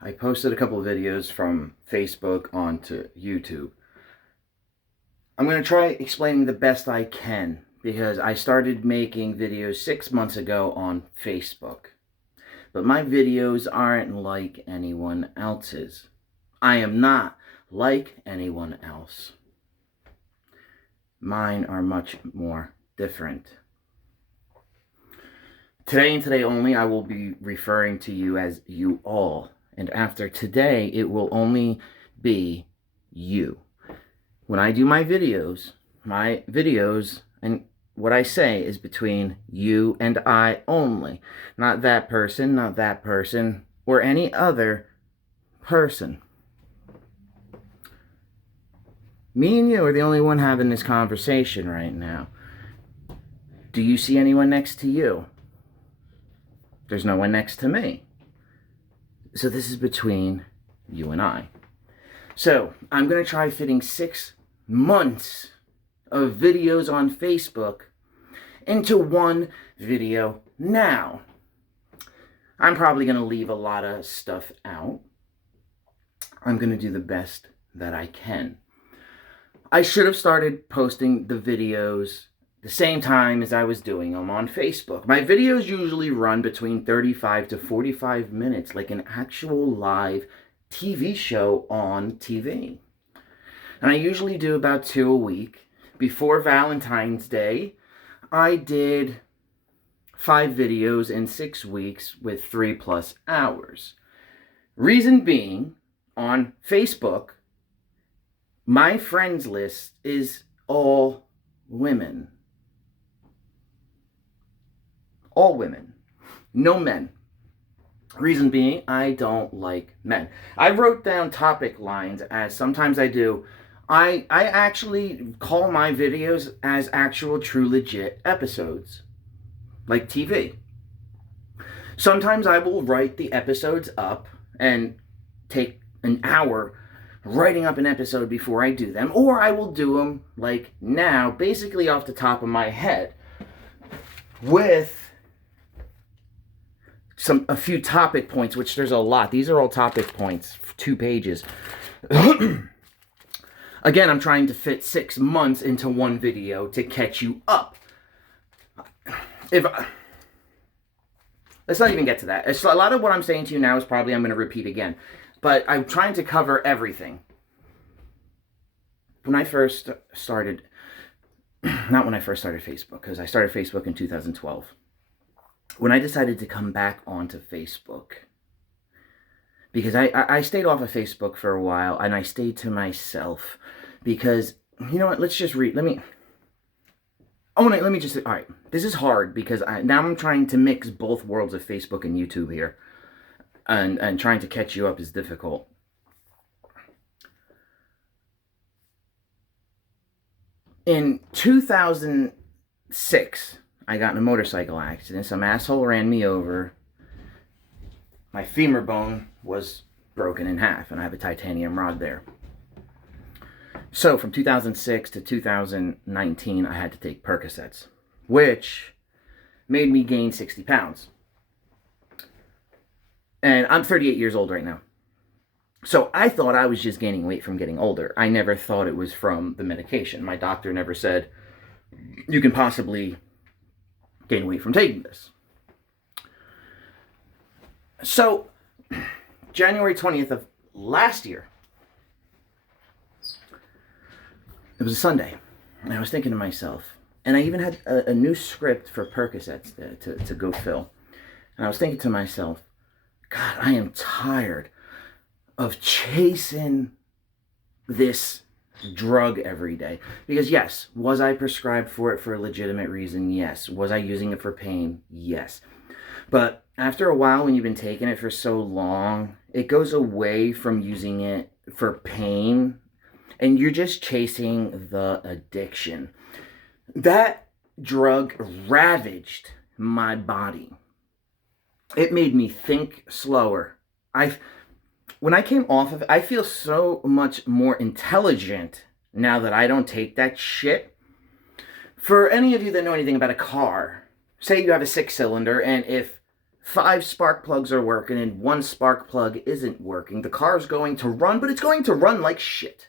I posted a couple of videos from Facebook onto YouTube. I'm going to try explaining the best I can because I started making videos 6 months ago on Facebook. But my videos aren't like anyone else's. I am not like anyone else. Mine are much more different. Today and today only, I will be referring to you as you all. And after today, it will only be you. When I do my videos, and what I say is between you and I only. Not that person, or any other person. Me and you are the only one having this conversation right now. Do you see anyone next to you? There's no one next to me. So this is between you and I. So I'm going to try fitting 6 months of videos on Facebook into one video now. I'm probably going to leave a lot of stuff out. I'm going to do the best that I can. I should have started posting the videos the same time as I was doing them on Facebook. My videos usually run between 35 to 45 minutes, like an actual live TV show on TV. And I usually do about 2 a week. Before Valentine's Day, I did 5 videos in 6 weeks with 3+ hours. Reason being, on Facebook, my friends list is all women. All women. No men. Reason being, I don't like men. I wrote down topic lines, as sometimes I do. I actually call my videos as actual true legit episodes. Like TV. Sometimes I will write the episodes up and take an hour writing up an episode before I do them. Or I will do them like now, basically off the top of my head. With a few topic points, which there's a lot. These are all topic points, 2 pages. Again, I'm trying to fit 6 months into one video to catch you up. Let's not even get to that. A lot of what I'm saying to you now is probably I'm going to repeat again. But I'm trying to cover everything. When I first started, not when I first started Facebook, because I started Facebook in 2012. When I decided to come back onto Facebook, because I stayed off of Facebook for a while, and I stayed to myself, because, you know what, let's just read, let me just, all right, this is hard, because now I'm trying to mix both worlds of Facebook and YouTube here, and trying to catch you up is difficult. In 2006, I got in a motorcycle accident. Some asshole ran me over. My femur bone was broken in half, and I have a titanium rod there. So from 2006 to 2019, I had to take Percocets, which made me gain 60 pounds. And I'm 38 years old right now. So I thought I was just gaining weight from getting older. I never thought it was from the medication. My doctor never said, you can possibly gain weight from taking this. So, January 20th of last year, it was a Sunday, and I was thinking to myself, and I even had a new script for Percocets to go fill. And I was thinking to myself, God, I am tired of chasing this drug every day. Because yes, was I prescribed for it for a legitimate reason? Yes. Was I using it for pain? Yes. But after a while, when you've been taking it for so long, it goes away from using it for pain, and you're just chasing the addiction. That drug ravaged my body. It made me think slower. When I came off of it, I feel so much more intelligent now that I don't take that shit. For any of you that know anything about a car, say you have a 6-cylinder, and if 5 spark plugs are working and 1 spark plug isn't working. The car's going to run, but it's going to run like shit.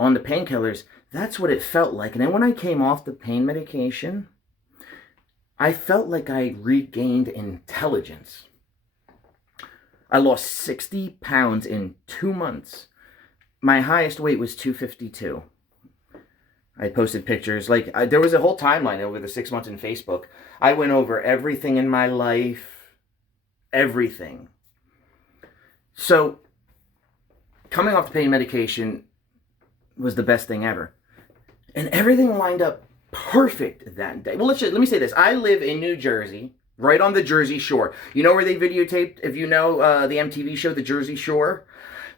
On the painkillers, that's what it felt like. And then when I came off the pain medication, I felt like I regained intelligence. I lost 60 pounds in 2 months. My highest weight was 252. I posted pictures. There was a whole timeline over the 6 months in Facebook. I went over everything in my life. Everything. So, coming off the pain medication was the best thing ever. And everything lined up perfect that day. Well, let me say this. I live in New Jersey, right on the Jersey Shore. You know where they videotaped, if you know the MTV show, The Jersey Shore?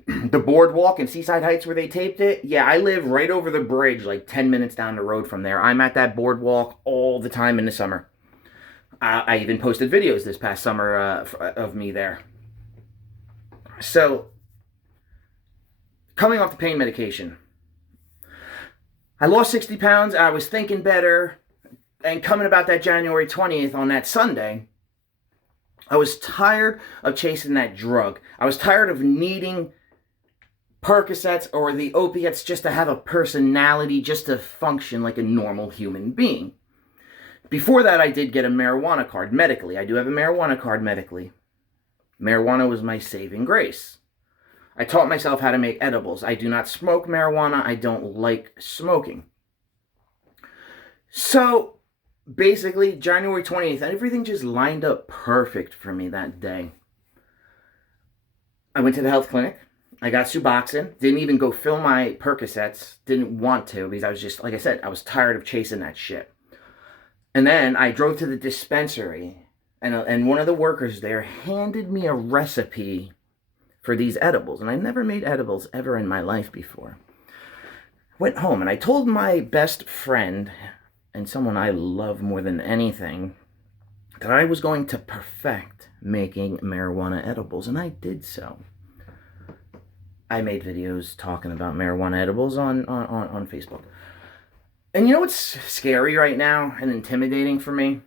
The boardwalk in Seaside Heights where they taped it? Yeah, I live right over the bridge, like 10 minutes down the road from there. I'm at that boardwalk all the time in the summer. I even posted videos this past summer of me there. So, coming off the pain medication, I lost 60 pounds. I was thinking better. And coming about that January 20th on that Sunday, I was tired of chasing that drug. I was tired of needing Percocets or the opiates just to have a personality, just to function like a normal human being. Before that, I did get a marijuana card medically. I do have a marijuana card medically. Marijuana was my saving grace. I taught myself how to make edibles. I do not smoke marijuana. I don't like smoking. So, basically, January 20th, everything just lined up perfect for me that day. I went to the health clinic. I got Suboxone. Didn't even go fill my Percocets. Didn't want to because I was just, like I said, I was tired of chasing that shit. And then I drove to the dispensary, and one of the workers there handed me a recipe for these edibles. And I never made edibles ever in my life before. Went home, and I told my best friend, and someone I love more than anything, that I was going to perfect making marijuana edibles, and I did so. I made videos talking about marijuana edibles on Facebook. And you know what's scary right now and intimidating for me?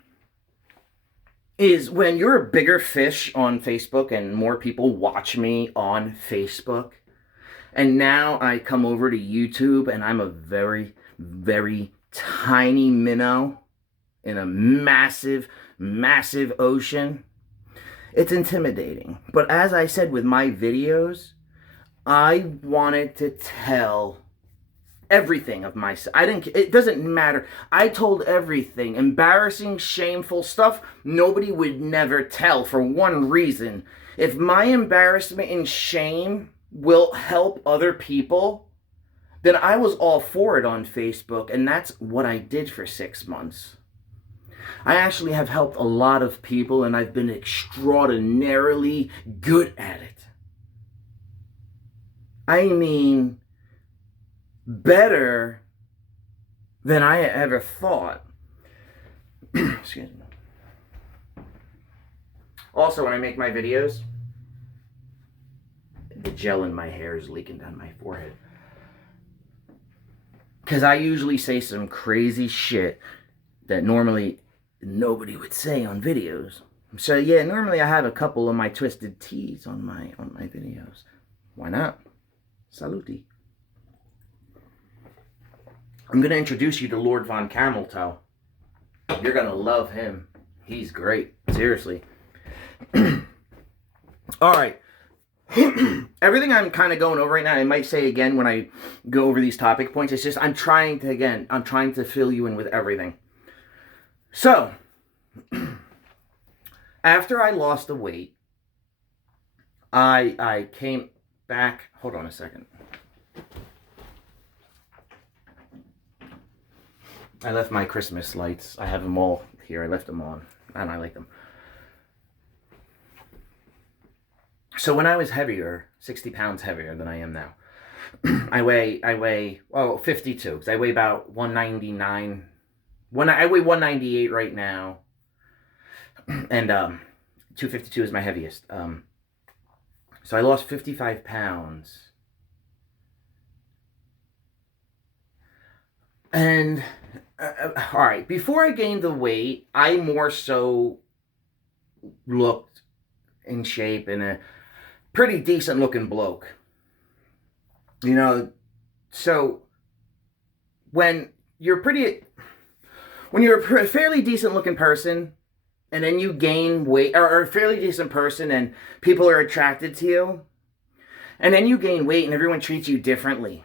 Is when you're a bigger fish on Facebook and more people watch me on Facebook. And now I come over to YouTube and I'm a very, very tiny minnow in a massive, massive ocean. It's intimidating. But as I said with my videos, I wanted to tell everything of myself. It doesn't matter. I told everything. Embarrassing, shameful stuff nobody would never tell for one reason. If my embarrassment and shame will help other people, then I was all for it on Facebook, and that's what I did for 6 months. I actually have helped a lot of people, and I've been extraordinarily good at it. I mean, better than I ever thought. Excuse me. Also, when I make my videos, the gel in my hair is leaking down my forehead. Because I usually say some crazy shit that normally nobody would say on videos. So yeah, normally I have a couple of my twisted teas on my videos. Why not? Saluti. I'm going to introduce you to Lord Von Cameltoe. You're going to love him. He's great. Seriously. Alright. Everything I'm kind of going over right now, I might say again when I go over these topic points, it's just I'm trying to fill you in with everything. So, after I lost the weight, I came back. Hold on a second. I left my Christmas lights. I have them all here. I left them on, and I like them. So when I was heavier, 60 pounds heavier than I am now, I weigh 52, because I weigh about 199. I weigh 198 right now, and 252 is my heaviest. So I lost 55 pounds. And, alright, before I gained the weight, I more so looked in shape and a pretty decent looking bloke. You know, so when you're a fairly decent looking person and then you gain weight, or a fairly decent person and people are attracted to you, and then you gain weight and everyone treats you differently.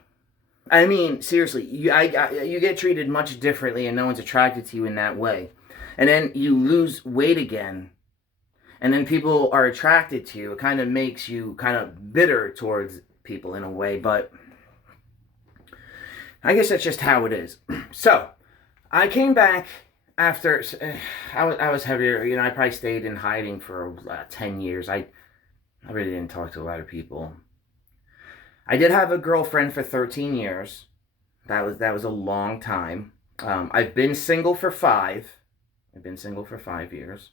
I mean, seriously, you get treated much differently and no one's attracted to you in that way. And then you lose weight again, and then people are attracted to you. It kind of makes you kind of bitter towards people in a way, but I guess that's just how it is. So, I came back after, I was heavier, you know, I probably stayed in hiding for 10 years. I really didn't talk to a lot of people. I did have a girlfriend for 13 years. That was a long time. I've been single for 5. I've been single for 5 years.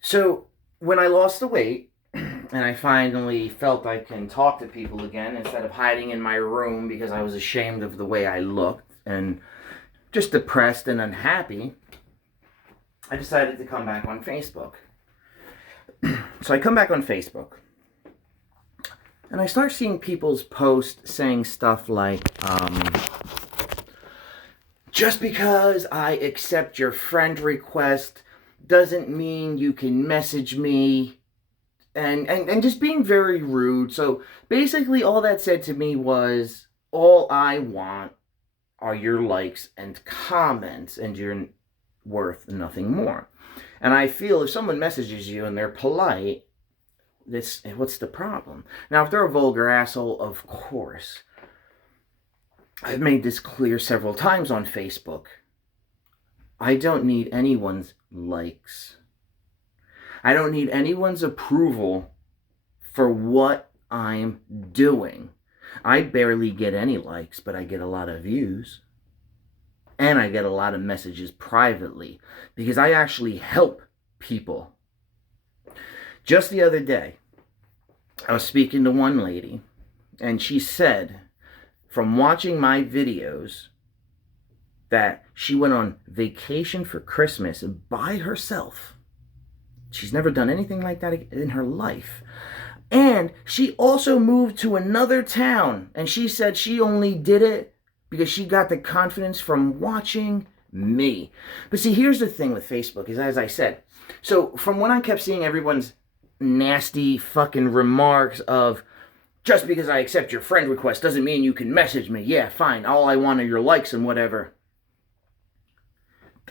So when I lost the weight and I finally felt I can talk to people again instead of hiding in my room because I was ashamed of the way I looked and just depressed and unhappy, I decided to come back on Facebook. So I come back on Facebook and I start seeing people's posts saying stuff like, just because I accept your friend request doesn't mean you can message me, and just being very rude. So basically all that said to me was, all I want are your likes and comments, and you're worth nothing more. And I feel if someone messages you and they're polite, what's the problem? Now, if they're a vulgar asshole, of course. I've made this clear several times on Facebook. I don't need anyone's likes. I don't need anyone's approval for what I'm doing. I barely get any likes, but I get a lot of views. And I get a lot of messages privately because I actually help people. Just the other day, I was speaking to one lady, and she said, from watching my videos, that she went on vacation for Christmas by herself. She's never done anything like that in her life. And she also moved to another town, and she said she only did it because she got the confidence from watching me. But see, here's the thing with Facebook, is as I said, so from when I kept seeing everyone's nasty fucking remarks of, just because I accept your friend request doesn't mean you can message me. Yeah, fine. All I want are your likes and whatever.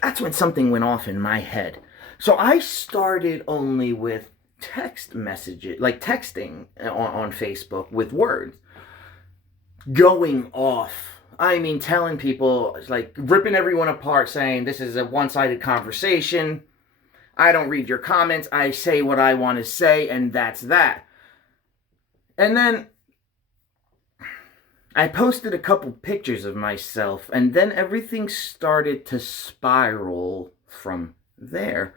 That's when something went off in my head. So I started only with text messages, like texting on Facebook with words. Going off. I mean, telling people, like, ripping everyone apart, saying this is a one-sided conversation. I don't read your comments. I say what I want to say, and that's that. And then I posted a couple pictures of myself, and then everything started to spiral from there.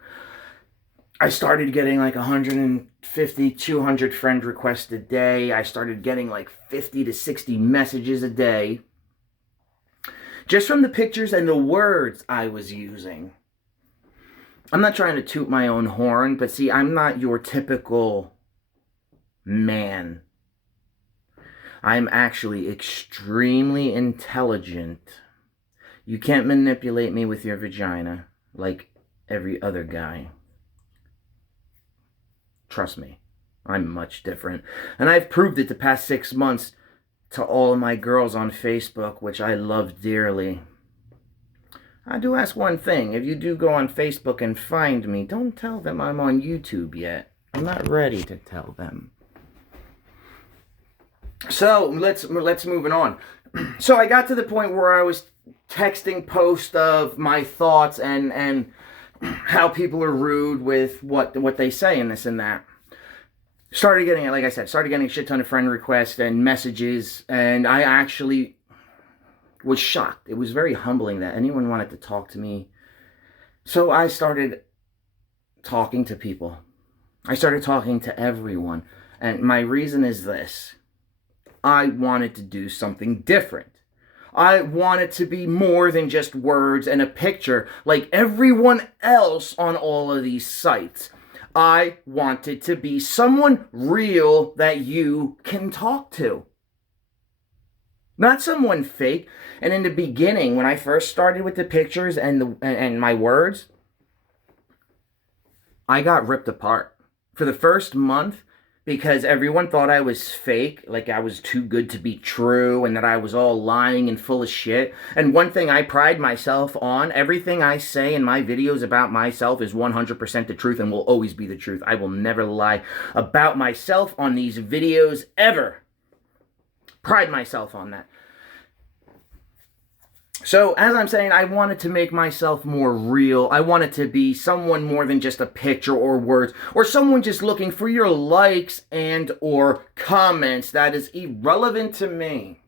I started getting like 150, 200 friend requests a day. I started getting like 50 to 60 messages a day. Just from the pictures and the words I was using. I'm not trying to toot my own horn, but see, I'm not your typical man. I'm actually extremely intelligent. You can't manipulate me with your vagina like every other guy. Trust me, I'm much different. And I've proved it the past 6 months to all of my girls on Facebook, which I love dearly. I do ask one thing. If you do go on Facebook and find me, don't tell them I'm on YouTube yet. I'm not ready to tell them. So let's move it on. So I got to the point where I was texting posts of my thoughts and how people are rude with what they say and this and that. Started getting, like I said, a shit ton of friend requests and messages, and I actually was shocked. It was very humbling that anyone wanted to talk to me. So I started talking to people. I started talking to everyone. And my reason is this. I wanted to do something different. I want it to be more than just words and a picture like everyone else on all of these sites. I want it to be someone real that you can talk to. Not someone fake. And in the beginning, when I first started with the pictures and my words, I got ripped apart. For the first month, because everyone thought I was fake, like I was too good to be true, and that I was all lying and full of shit. And one thing I pride myself on, everything I say in my videos about myself is 100% the truth and will always be the truth. I will never lie about myself on these videos, ever. Pride myself on that. So, as I'm saying, I wanted to make myself more real. I wanted to be someone more than just a picture or words, or someone just looking for your likes and or comments that is irrelevant to me.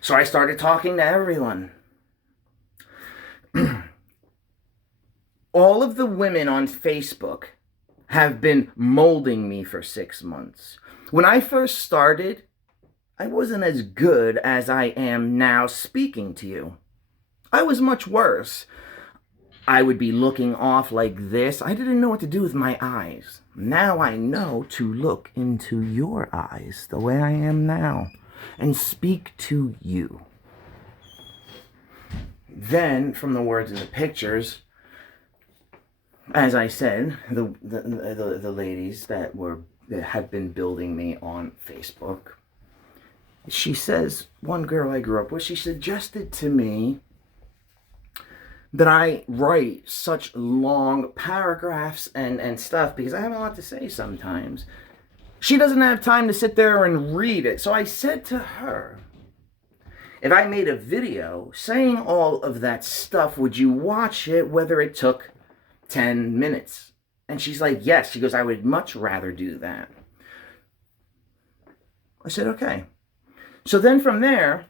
So I started talking to everyone. All of the women on Facebook have been molding me for 6 months. When I first started, I wasn't as good as I am now speaking to you. I was much worse. I would be looking off like this. I didn't know what to do with my eyes. Now I know to look into your eyes the way I am now and speak to you. Then, from the words and the pictures, as I said, the ladies that had been building me on Facebook, she says, one girl I grew up with, she suggested to me that I write such long paragraphs and stuff because I have a lot to say sometimes. She doesn't have time to sit there and read it. So I said to her, if I made a video saying all of that stuff, would you watch it whether it took 10 minutes? And she's like, yes. She goes, I would much rather do that. I said, okay. So then from there,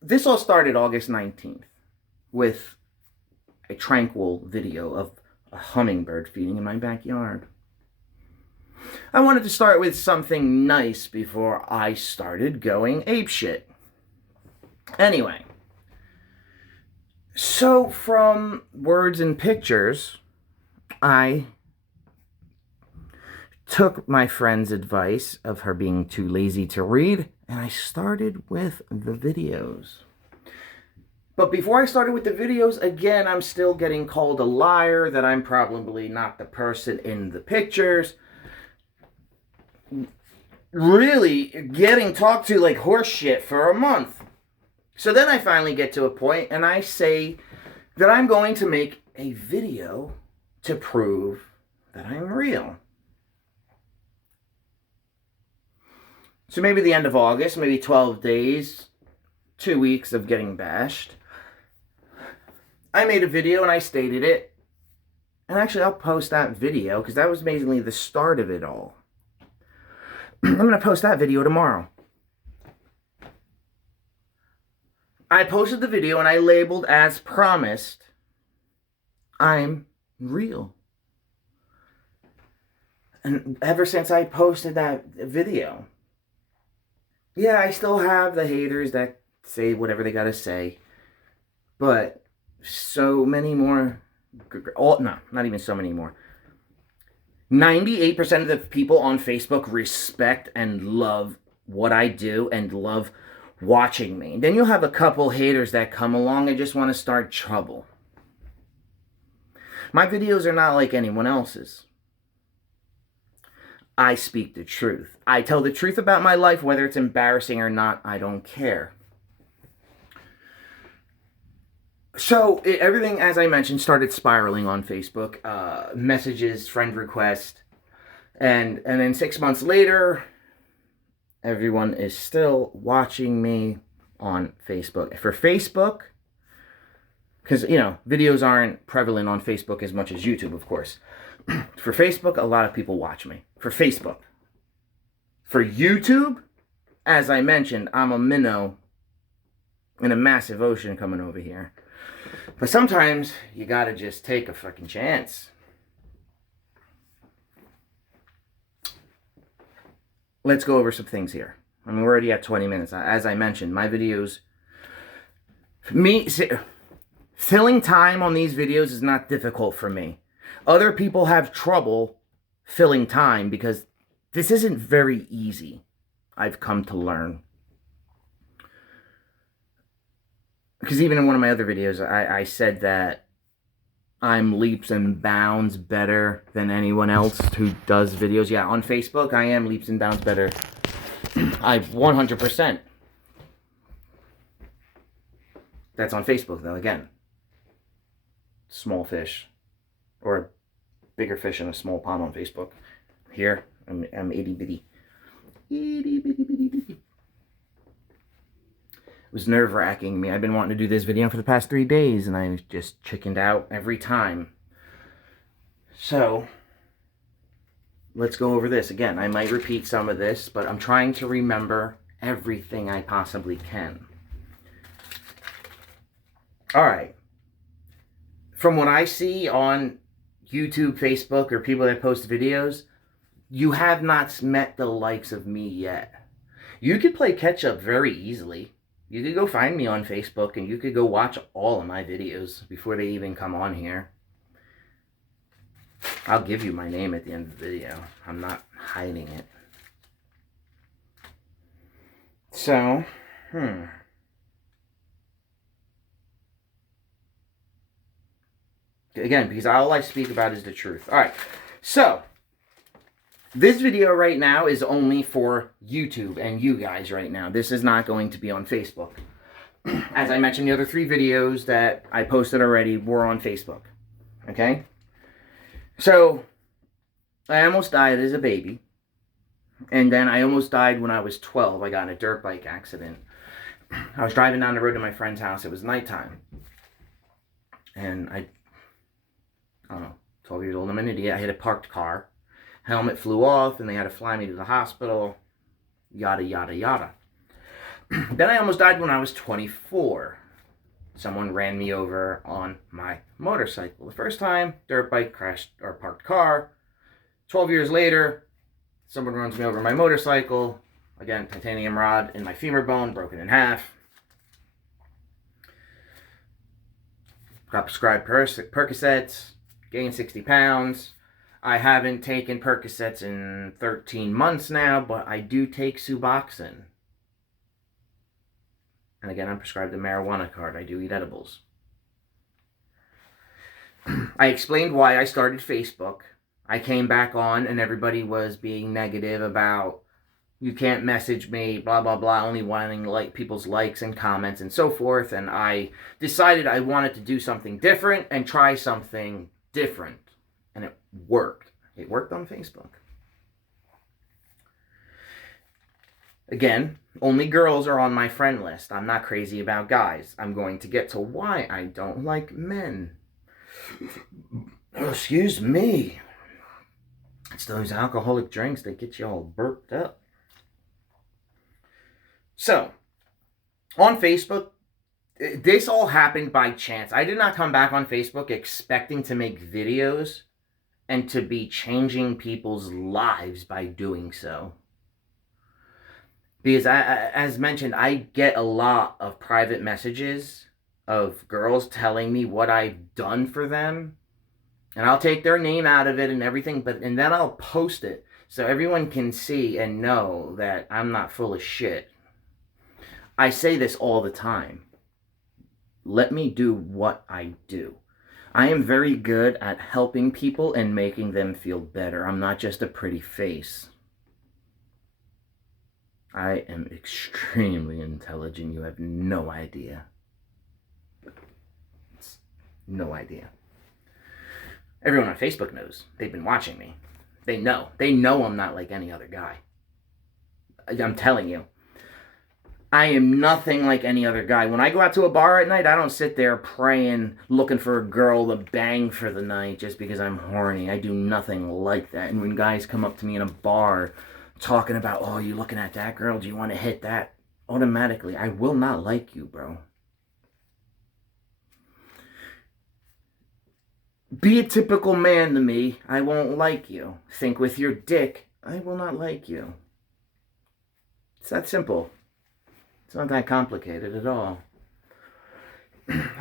this all started August 19th with a tranquil video of a hummingbird feeding in my backyard. I wanted to start with something nice before I started going apeshit. Anyway, so from words and pictures, I took my friend's advice of her being too lazy to read, and I started with the videos. But before I started with the videos, again, I'm still getting called a liar, that I'm probably not the person in the pictures. Really getting talked to like horse shit for a month. So then I finally get to a point and I say that I'm going to make a video to prove that I'm real. So maybe the end of August, maybe 12 days, 2 weeks of getting bashed. I made a video and I stated it. And actually, I'll post that video because that was basically the start of it all. I'm going to post that video tomorrow. I posted the video and I labeled as promised, I'm real. And ever since I posted that video, yeah, I still have the haters that say whatever they gotta say. But so many more, no, not even so many more. 98% of the people on Facebook respect and love what I do and love watching me. Then you'll have a couple haters that come along and just want to start trouble. My videos are not like anyone else's. I speak the truth. I tell the truth about my life, whether it's embarrassing or not, I don't care. So, everything, as I mentioned, started spiraling on Facebook. Messages, friend requests. And then 6 months later, everyone is still watching me on Facebook. For Facebook, because, you know, videos aren't prevalent on Facebook as much as YouTube, of course. For Facebook, a lot of people watch me. For Facebook. For YouTube, as I mentioned, I'm a minnow in a massive ocean coming over here. But sometimes, you gotta just take a fucking chance. Let's go over some things here, I mean, we're already at 20 minutes. As I mentioned, my videos... Filling time on these videos is not difficult for me. Other people have trouble filling time because this isn't very easy, I've come to learn. Because even in one of my other videos, I said that I'm leaps and bounds better than anyone else who does videos. Yeah, on Facebook, I am leaps and bounds better. I 100%. That's on Facebook, though, again. Small fish. Or a bigger fish in a small pond on Facebook. Here, I'm itty bitty. Itty bitty bitty bitty. It was nerve-wracking me. I've been wanting to do this video for the past 3 days, and I just chickened out every time. So, let's go over this. Again, I might repeat some of this, but I'm trying to remember everything I possibly can. Alright. From what I see on YouTube, Facebook, or people that post videos, you have not met the likes of me yet. You could play catch-up very easily. You could go find me on Facebook and you could go watch all of my videos before they even come on here. I'll give you my name at the end of the video. I'm not hiding it. So, Again, because all I speak about is the truth. Alright, so, this video right now is only for YouTube and you guys right now. This is not going to be on Facebook. As I mentioned, the other 3 videos that I posted already were on Facebook. Okay? So, I almost died as a baby. And then I almost died when I was 12. I got in a dirt bike accident. I was driving down the road to my friend's house. It was nighttime. And I don't know, 12 years old, I'm an idiot. I hit a parked car. Helmet flew off, and they had to fly me to the hospital. Yada, yada, yada. Then I almost died when I was 24. Someone ran me over on my motorcycle. The first time, dirt bike crashed or parked car. 12 years later, someone runs me over on my motorcycle. Again, titanium rod in my femur bone, broken in half. Got prescribed Percocets, gained 60 pounds. I haven't taken Percocets in 13 months now, but I do take Suboxone. And again, I'm prescribed a marijuana card. I do eat edibles. I explained why I started Facebook. I came back on and everybody was being negative about, you can't message me, blah, blah, blah, only wanting people's likes and comments and so forth. And I decided I wanted to do something different and try something different. And it worked. It worked on Facebook. Again, only girls are on my friend list. I'm not crazy about guys. I'm going to get to why I don't like men. Oh, excuse me. It's those alcoholic drinks that get you all burped up. So, on Facebook, this all happened by chance. I did not come back on Facebook expecting to make videos and to be changing people's lives by doing so. Because, as mentioned, I get a lot of private messages of girls telling me what I've done for them. And I'll take their name out of it and everything, and then I'll post it so everyone can see and know that I'm not full of shit. I say this all the time. Let me do what I do. I am very good at helping people and making them feel better. I'm not just a pretty face. I am extremely intelligent. You have no idea. No idea. Everyone on Facebook knows. They've been watching me. They know. They know I'm not like any other guy. I'm telling you. I am nothing like any other guy. When I go out to a bar at night, I don't sit there praying, looking for a girl to bang for the night just because I'm horny. I do nothing like that. And when guys come up to me in a bar talking about, oh, you looking at that girl? Do you want to hit that? Automatically, I will not like you, bro. Be a typical man to me. I won't like you. Think with your dick. I will not like you. It's that simple. It's not that complicated at all.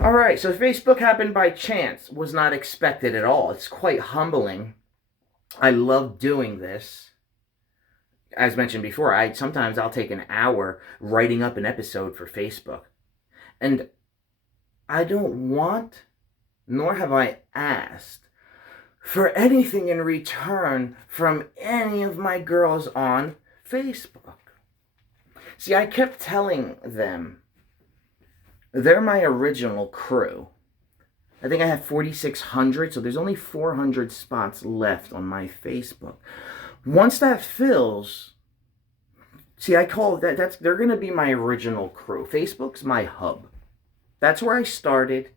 All right, so Facebook happened by chance. Was not expected at all. It's quite humbling. I love doing this. As mentioned before, sometimes I'll take an hour writing up an episode for Facebook. And I don't want, nor have I asked, for anything in return from any of my girls on Facebook. See, I kept telling them, they're my original crew. I think I have 4,600, so there's only 400 spots left on my Facebook. Once that fills, see, I call they're going to be my original crew. Facebook's my hub. That's where I started.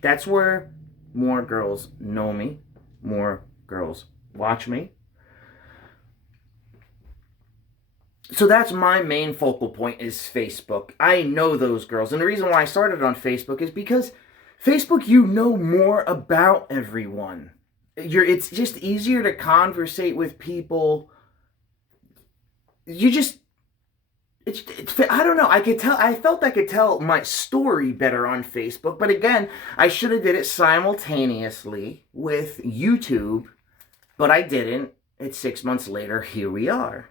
That's where more girls know me, more girls watch me. So that's my main focal point is Facebook. I know those girls. And the reason why I started on Facebook is because Facebook, you know more about everyone. It's just easier to conversate with people. I don't know. I felt I could tell my story better on Facebook. But again, I should have did it simultaneously with YouTube. But I didn't. It's 6 months later. Here we are.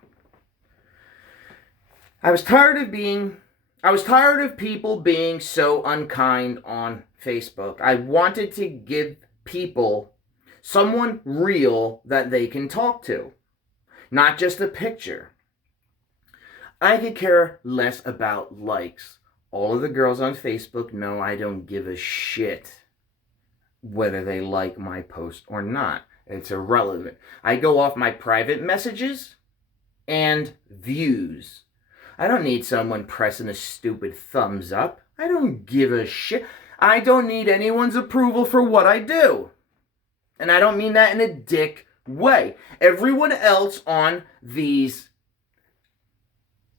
I was tired of people being so unkind on Facebook. I wanted to give people someone real that they can talk to, not just a picture. I could care less about likes. All of the girls on Facebook know I don't give a shit whether they like my post or not. It's irrelevant. I go off my private messages and views. I don't need someone pressing a stupid thumbs up. I don't give a shit. I don't need anyone's approval for what I do. And I don't mean that in a dick way. Everyone else on these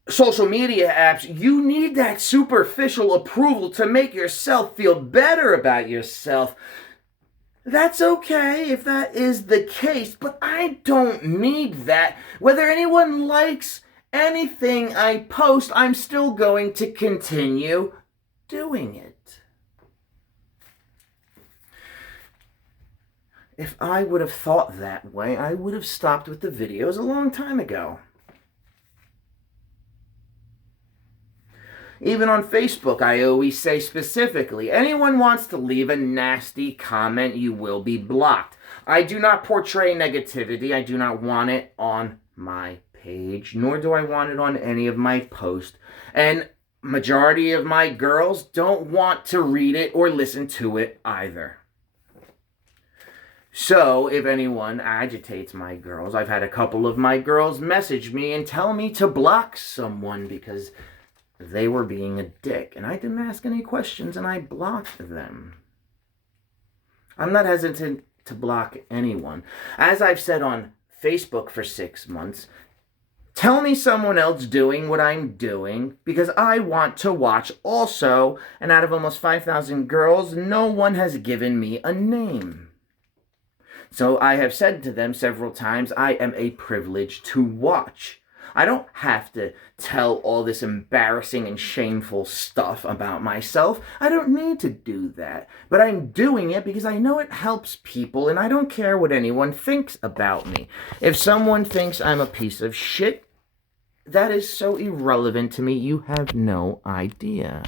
social media apps, you need that superficial approval to make yourself feel better about yourself. That's okay if that is the case, but I don't need that. Whether anyone likes anything I post, I'm still going to continue doing it. If I would have thought that way, I would have stopped with the videos a long time ago. Even on Facebook, I always say specifically, anyone wants to leave a nasty comment, you will be blocked. I do not portray negativity. I do not want it on my page, nor do I want it on any of my posts. And majority of my girls don't want to read it or listen to it either. So if anyone agitates my girls, I've had a couple of my girls message me and tell me to block someone because they were being a dick. And I didn't ask any questions and I blocked them. I'm not hesitant to block anyone. As I've said on Facebook for 6 months, tell me someone else doing what I'm doing because I want to watch also. And out of almost 5,000 girls, no one has given me a name. So I have said to them several times, I am a privilege to watch. I don't have to tell all this embarrassing and shameful stuff about myself. I don't need to do that. But I'm doing it because I know it helps people and I don't care what anyone thinks about me. If someone thinks I'm a piece of shit, that is so irrelevant to me, you have no idea.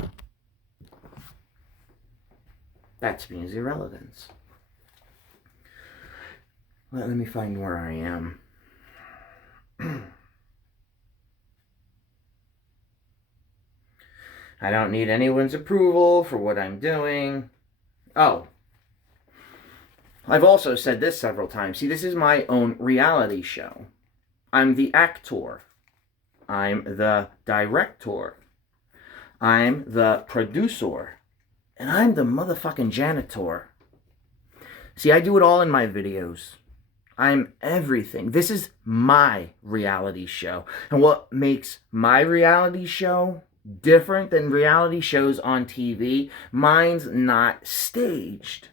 That to me is irrelevance. Well, let me find where I am. I don't need anyone's approval for what I'm doing. Oh. I've also said this several times. See, this is my own reality show. I'm the actor. I'm the director. I'm the producer. And I'm the motherfucking janitor. See, I do it all in my videos. I'm everything. This is my reality show. And what makes my reality show different than reality shows on TV, mine's not staged.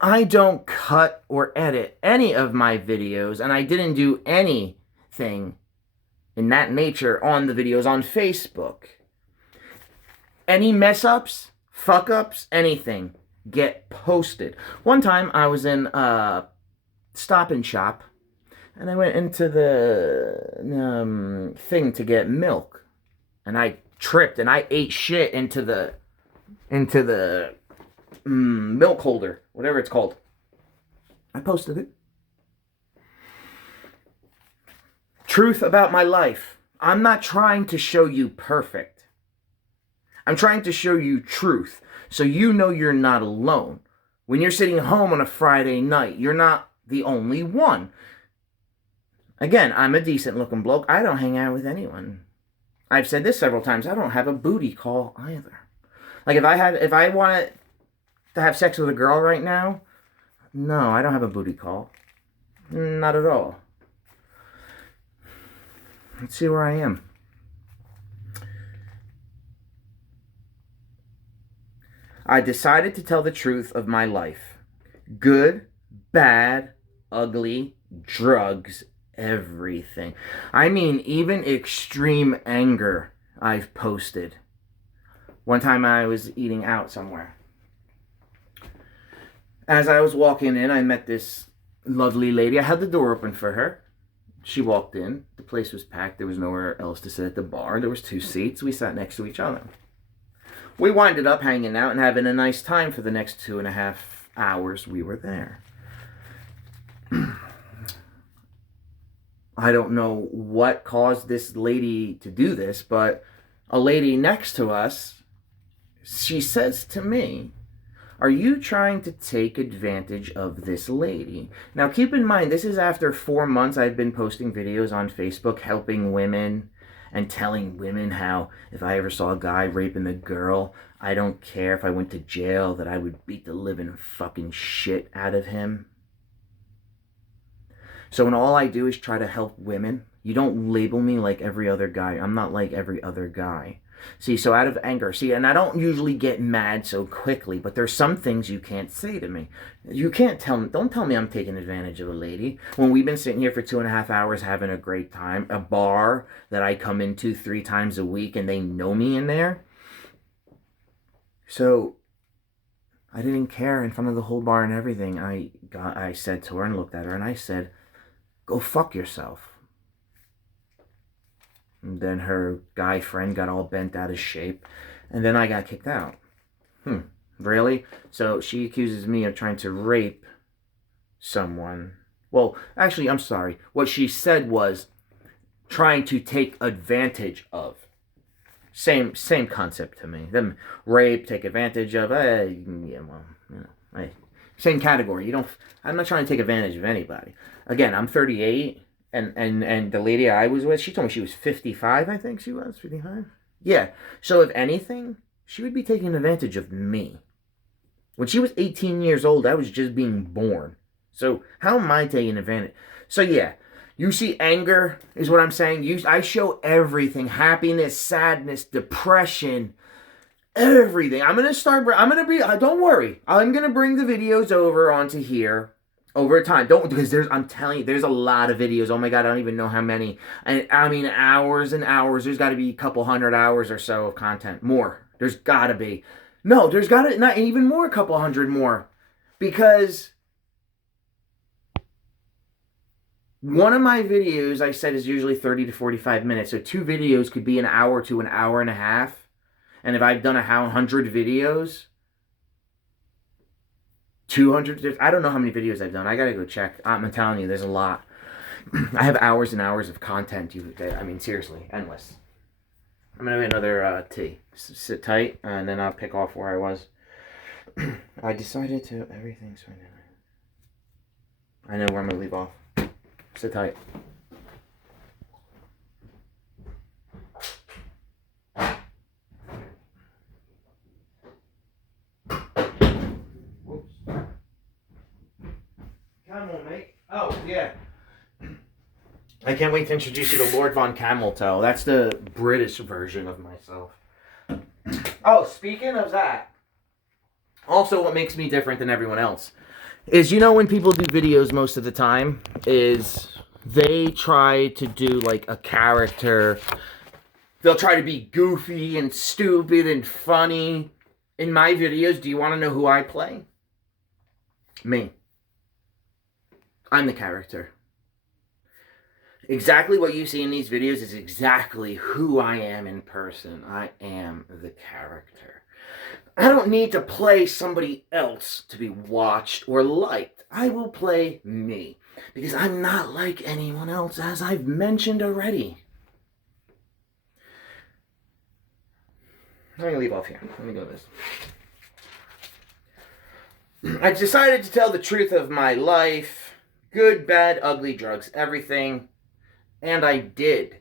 I don't cut or edit any of my videos, and I didn't do anything anything in that nature on the videos on Facebook. Any mess ups, fuck ups, anything get posted. One time I was in Stop and Shop, and I went into the thing to get milk, and I tripped and I ate shit into the milk holder, whatever it's called. I posted it. Truth about my life. I'm not trying to show you perfect. I'm trying to show you truth, so you know you're not alone. When you're sitting home on a Friday night, you're not the only one. Again, I'm a decent looking bloke. I don't hang out with anyone. I've said this several times. I don't have a booty call either. Like if I wanted to have sex with a girl right now, no, I don't have a booty call. Not at all. Let's see where I am. I decided to tell the truth of my life. Good, bad, ugly, drugs, everything. I mean, even extreme anger I've posted. One time I was eating out somewhere. As I was walking in, I met this lovely lady. I had the door open for her. She walked in. The place was packed. There was nowhere else to sit at the bar. There was 2 seats. We sat next to each other. We winded up hanging out and having a nice time for the next 2.5 hours we were there. I don't know what caused this lady to do this, but a lady next to us, she says to me, "Are you trying to take advantage of this lady?" Now keep in mind, this is after 4 months I've been posting videos on Facebook helping women and telling women how if I ever saw a guy raping a girl, I don't care if I went to jail, that I would beat the living fucking shit out of him. So when all I do is try to help women, you don't label me like every other guy. I'm not like every other guy. See, so out of anger, and I don't usually get mad so quickly, but there's some things you can't say to me. You can't don't tell me I'm taking advantage of a lady. When we've been sitting here for 2.5 hours having a great time, a bar that I come into 3 times a week and they know me in there. So I didn't care in front of the whole bar and everything. I said to her and looked at her and I said, "Go fuck yourself." And then her guy friend got all bent out of shape. And then I got kicked out. Really? So she accuses me of trying to rape someone. Well, actually, I'm sorry. What she said was trying to take advantage of. Same concept to me. Them rape, take advantage of. Same category. I'm not trying to take advantage of anybody. Again, I'm 38. And the lady I was with, she told me she was 55, I think she was, 55? Yeah. So if anything, she would be taking advantage of me. When she was 18 years old, I was just being born. So how am I taking advantage? So yeah, you see anger is what I'm saying. I show everything. Happiness, sadness, depression, everything. don't worry. I'm going to bring the videos over onto here. Over time, because I'm telling you, there's a lot of videos. Oh my God, I don't even know how many. I mean, hours and hours. There's got to be a couple hundred hours or so of content. More. There's got to be. No, there's got to, not even more, a couple hundred more. Because one of my videos, I said, is usually 30 to 45 minutes. So 2 videos could be an hour to an hour and a half. And if I've done 100 videos, 200, I don't know how many videos I've done. I gotta go check. I'm telling you, there's a lot. I have hours and hours of content. I mean, seriously, endless. I'm gonna make another tea. Sit tight, and then I'll pick off where I was. I decided to everything's fine. I know where I'm gonna leave off. Sit tight. Camel, mate. Oh, yeah. I can't wait to introduce you to Lord Von Cameltoe. That's the British version of myself. Oh, speaking of that, also what makes me different than everyone else is, when people do videos most of the time is they try to do like a character. They'll try to be goofy and stupid and funny. In my videos, do you want to know who I play? Me. I'm the character. Exactly what you see in these videos is exactly who I am in person. I am the character. I don't need to play somebody else to be watched or liked. I will play me. Because I'm not like anyone else, as I've mentioned already. Let me leave off here. Let me go this. I decided to tell the truth of my life. Good, bad, ugly, drugs, everything. And I did.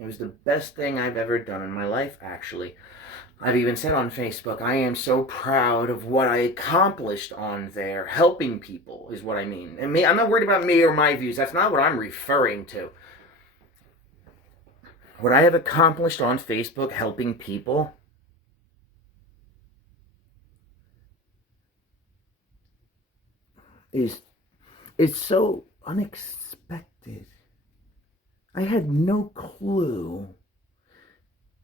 It was the best thing I've ever done in my life, actually. I've even said on Facebook, I am so proud of what I accomplished on there. Helping people is what I mean. And me, I'm not worried about me or my views. That's not what I'm referring to. What I have accomplished on Facebook helping people is so unexpected. I had no clue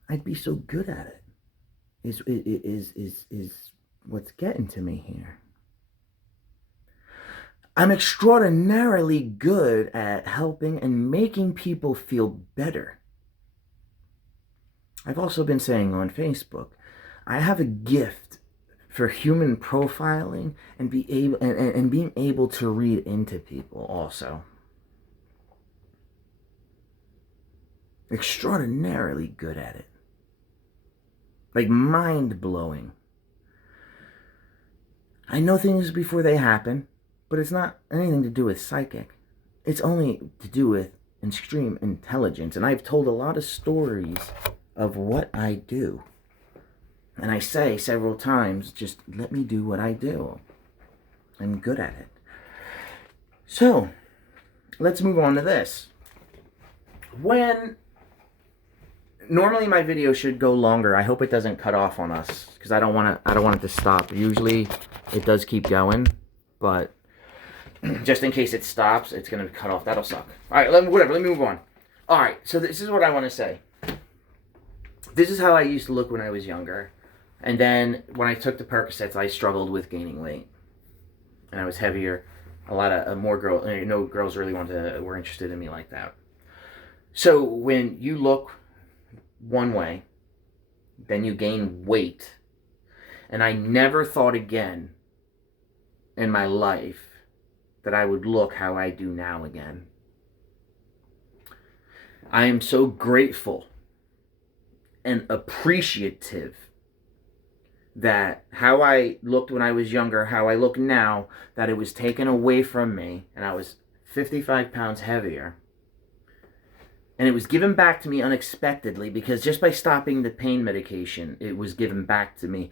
I'd be so good at it. Is what's getting to me here. I'm extraordinarily good at helping and making people feel better. I've also been saying on Facebook, I have a gift for human profiling and being able to read into people also. Extraordinarily good at it. Like mind-blowing. I know things before they happen, but it's not anything to do with psychic. It's only to do with extreme intelligence. And I've told a lot of stories of what I do. And I say several times, just let me do what I do. I'm good at it. So, let's move on to this. Normally my video should go longer. I hope it doesn't cut off on us because I don't want it to stop. Usually it does keep going, but just in case it stops, it's going to cut off. That'll suck. All right, let me move on. All right, so this is what I want to say. This is how I used to look when I was younger. And then when I took the Percocets, I struggled with gaining weight. And I was heavier. A lot of more girls, no girls really were interested in me like that. So when you look one way, then you gain weight. And I never thought again in my life that I would look how I do now again. I am so grateful and appreciative that how I looked when I was younger, how I look now, that it was taken away from me and I was 55 pounds heavier. And it was given back to me unexpectedly because just by stopping the pain medication, it was given back to me.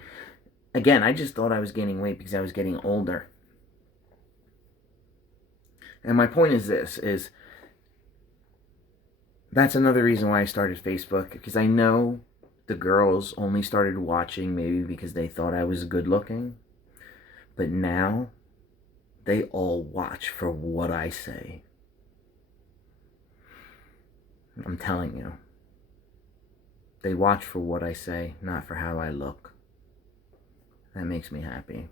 Again, I just thought I was gaining weight because I was getting older. And my point is this, that's another reason why I started Facebook, because I know the girls only started watching maybe because they thought I was good looking. But now, they all watch for what I say. I'm telling you. They watch for what I say, not for how I look. That makes me happy.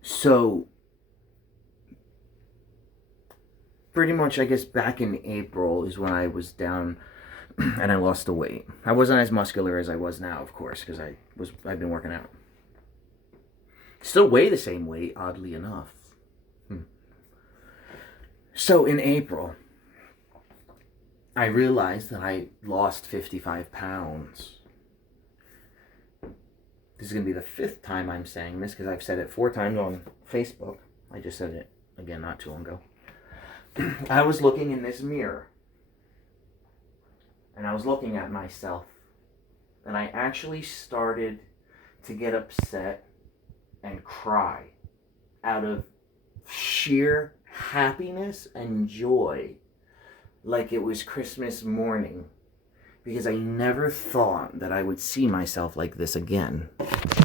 So, pretty much, I guess, back in April is when I was down and I lost the weight. I wasn't as muscular as I was now, of course, because I've been working out. Still weigh the same weight, oddly enough. So in April, I realized that I lost 55 pounds. This is going to be the 5th time I'm saying this because I've said it 4 times on Facebook. I just said it again not too long ago. I was looking in this mirror. And I was looking at myself. And I actually started to get upset and cry out of sheer happiness and joy, like it was Christmas morning, because I never thought that I would see myself like this again.